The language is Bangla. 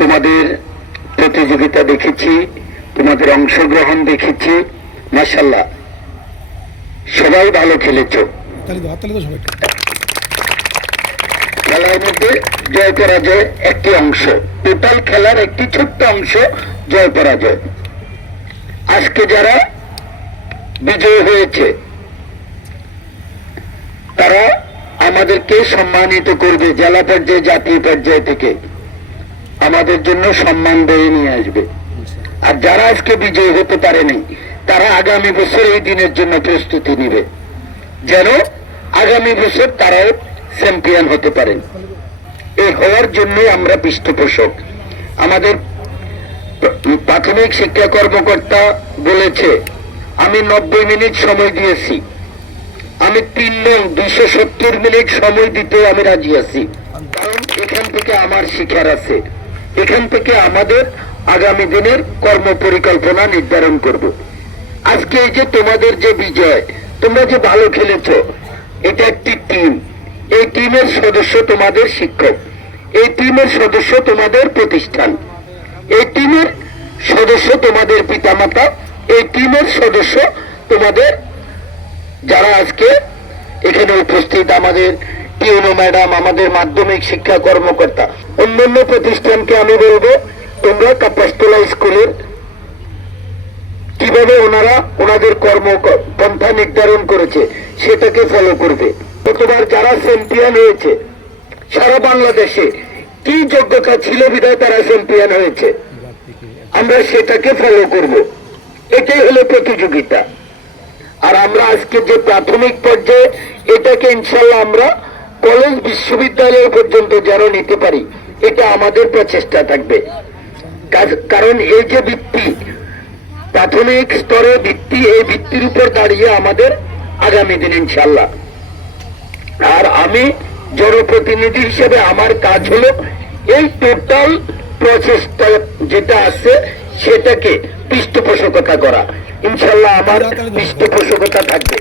তোমাদের প্রতিযোগিতা দেখেছি, তোমাদের অংশগ্রহণ দেখেছি, মাশাআল্লাহ সবাই ভালো খেলেছো। খেলার মধ্যে জয় পরাজয় একটি অংশ, টোটাল খেলার একটি ছোট্ট অংশ জয় পরাজয়। আজকে যারা বিজয়ী হয়েছে তারা আমাদেরকে সম্মানিত করবে, জেলা পর্যায়ে জাতীয় পর্যায় থেকে আমাদের জন্য সম্মান বয়ে নিয়ে আসবে। আর যারা আজকে বিজয়ী হতে পারেনি তারা আগামী বছর এই দিনের জন্য প্রস্তুতি নিবে, যেন আগামী বছর তারাও চ্যাম্পিয়ন হতে পারেন। এই হওয়ার জন্য আমরা পৃষ্ঠপোষক। আমাদের প্রাথমিক শিক্ষা কর্মকর্তা বলেছে আমি 90 মিনিট সময় দিয়েছি, আমি 3 নং 270 মিনিট সময় দিতে আমি রাজি আছি, কারণ এখান থেকে আমার শিক্ষার আছে, এখান থেকে আমাদের আগামী দিনের কর্ম পরিকল্পনা নির্ধারণ করব। আজকে এই যে তোমাদের যে বিজয়, তোমরা যে ভালো খেলেছ, এটা একটি টিম। এই টিমের সদস্য তোমাদের শিক্ষক, এই টিমের সদস্য তোমাদের প্রতিষ্ঠান, এই টিমের সদস্য তোমাদের পিতামাতা, এই টিমের সদস্য তোমাদের যারা আজকে এখানে উপস্থিত, আমাদের টিউনো ম্যাডাম, আমাদের মাধ্যমিক শিক্ষা কর্মকর্তা। অন্যান্য প্রতিষ্ঠানকে আমি বলবো তোমরা কাপাসতলা স্কুলের কিভাবে ওনারা ওনাদের কর্মপন্থা নির্ধারণ করেছে সেটাকে ফলো করবে। গতবার যারা চ্যাম্পিয়ন হয়েছে সারা বাংলাদেশে কি যোগ্যতা ছিল বিধায় তারা চ্যাম্পিয়ন হয়েছে, আমরা সেটাকে ফলো করব। এটাই হলো প্রতিযোগিতা। আর আমরা আজকে যে প্রাথমিক পর্যায়ে, এটাকে ইনশাল্লাহ আমরা কলেজ বিশ্ববিদ্যালয় পর্যন্ত যেন নিতে পারি, এটা আমাদের প্রচেষ্টা থাকবে। কারণ এই যে ভিত্তি, প্রাথমিক স্তরে ভিত্তি, এই ভিত্তির উপর দাঁড়িয়ে আমাদের আগামী দিন ইনশাল্লাহ। আর আমি জনপ্রতিনিধি হিসেবে আমার কাজ হলো এই টোটাল প্রচেষ্টা যেটা আছে সেটাকে পৃষ্ঠপোষকতা করা। ইনশাল্লাহ আমার পৃষ্ঠপোষকতা থাকবে।